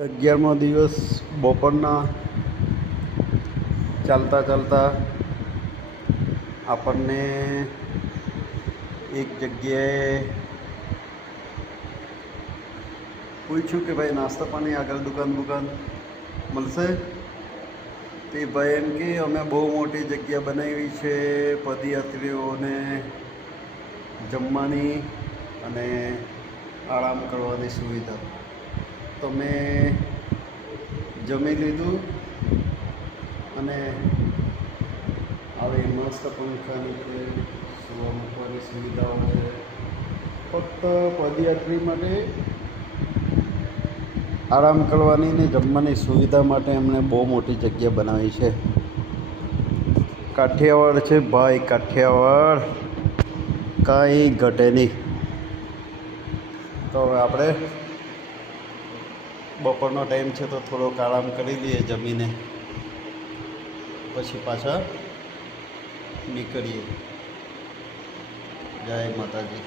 11મો દિવસ બપોરના ચાલતા ચાલતા આપણને એક જગ્યાએ પૂછ્યું કે ભાઈ નાસ્તા પાણી આગળ દુકાન મળશે. તે ભાઈ એમ કે અમે બહુ મોટી જગ્યા બનાવી છે પદયાત્રીઓને જમવાની અને આરામ કરવાની સુવિધા. તો મેં જમી લીધું અને આવી મસ્ત પંખાની છે, સુવા મૂકવાની સુવિધાઓ છે. ફક્ત પદયાત્રી માટે આરામ કરવાની ને જમવાની સુવિધા માટે એમણે બહુ મોટી જગ્યા બનાવી છે. કાઠિયાવાડ છે ભાઈ, કાઠિયાવાડ કાંઈ ઘટે નહીં. તો હવે આપણે બપોરનો ટાઈમ છે તો થોડોક આરામ કરી લઈએ જમીને, પછી પાછા નીકળીએ. જય માતાજી.